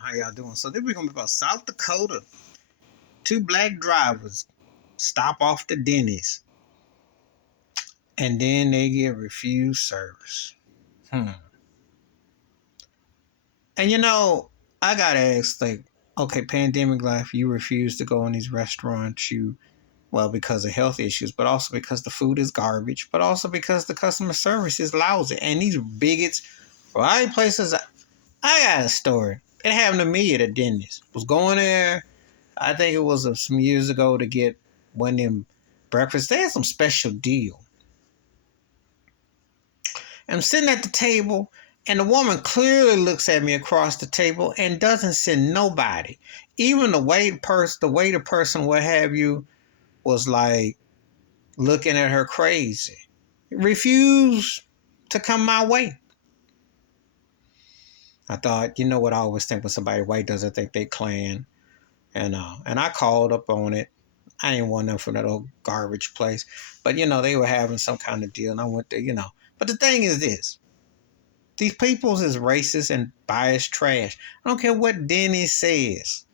How y'all doing? So this we're gonna be about South Dakota. Two black drivers stop off the Denny's and then they get refused service. And I gotta ask, like, okay, pandemic life, you refuse to go in these restaurants, because of health issues, but also because the food is garbage, but also because the customer service is lousy. And these bigots, for all these places, I got a story. It happened to me at a Denny's. Was going there, I think it was some years ago, to get one of them breakfast. They had some special deal. And I'm sitting at the table, and the woman clearly looks at me across the table and doesn't send nobody. Even the waiter person, what have you, was like looking at her crazy. Refused to come my way. I thought, you know what I always think when somebody white doesn't think they Klan. And I called up on it. I didn't want them from that old garbage place. But, they were having some kind of deal, and I went there. But the thing is this. These peoples is racist and biased trash. I don't care what Dennis says.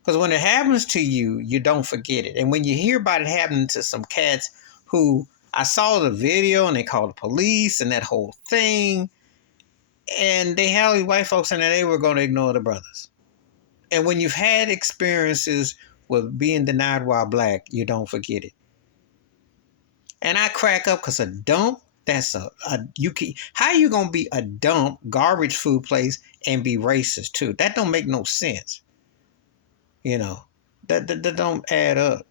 Because when it happens to you, you don't forget it. And when you hear about it happening to some cats who, I saw the video and they called the police and that whole thing, and they held these white folks in there, they were going to ignore the brothers. And when you've had experiences with being denied while black, you don't forget it. And I crack up because a dump, how you going to be a dump, garbage food place and be racist too? That don't make no sense. That don't add up.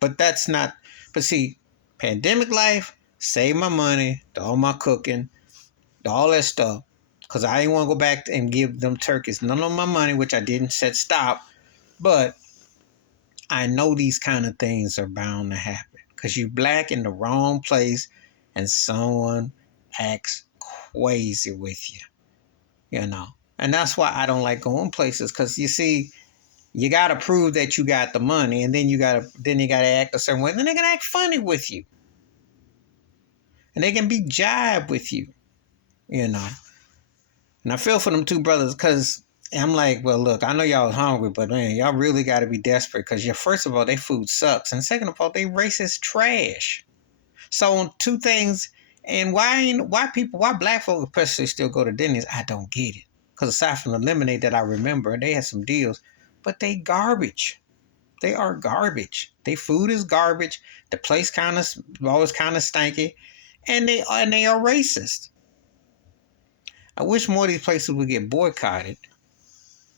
But that's not, but see, pandemic life, save my money, do all my cooking, do all that stuff. Because I didn't want to go back and give them turkeys none of my money, which I didn't set stop. But I know these kind of things are bound to happen. Because you black in the wrong place and someone acts crazy with you. And that's why I don't like going places. Because you see, you got to prove that you got the money. And then you got to act a certain way. Then they're going to act funny with you. And they can be jive with you. And I feel for them two brothers because I'm like, well, look, I know y'all was hungry, but man, y'all really got to be desperate because first of all, their food sucks. And second of all, they racist trash. So two things. And why black folks especially still go to Denny's, I don't get it. Because aside from the lemonade that I remember, they had some deals, but they garbage. They are garbage. Their food is garbage. The place always kind of stanky. And they are racist. I wish more of these places would get boycotted.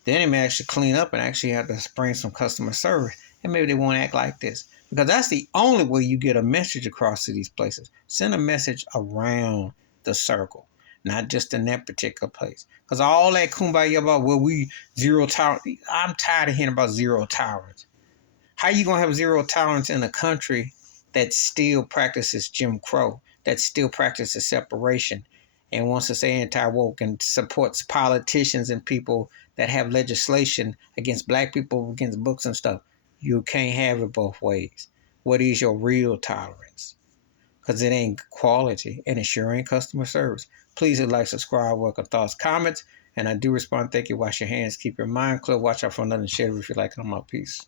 Then they may actually clean up and actually have to bring some customer service. And maybe they won't act like this. Because that's the only way you get a message across to these places. Send a message around the circle, not just in that particular place. Because all that kumbaya about, we zero tolerance. I'm tired of hearing about zero tolerance. How you going to have zero tolerance in a country that still practices Jim Crow, that still practices separation, and wants to say anti-woke and supports politicians and people that have legislation against black people, against books and stuff? You can't have it both ways. What is your real tolerance? Because it ain't quality and it sure ain't customer service. Please hit like, subscribe, welcome thoughts, comments. And I do respond. Thank you. Wash your hands. Keep your mind clear. Watch out for another shit if you like it. I'm out. Peace.